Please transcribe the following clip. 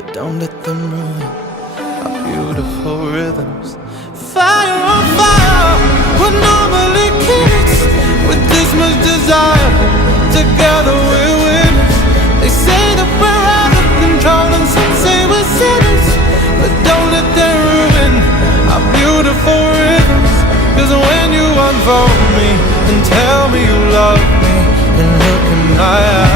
but don't let them ruin our beautiful rhythms. Fire on fire, we're normally kids with this much desire. Together we're winners. They say that we're out of control and some say we're sinners, but don't let them ruin our beautiful rhythms. Cause when you unfold me and tell me you love me and look in my eyes,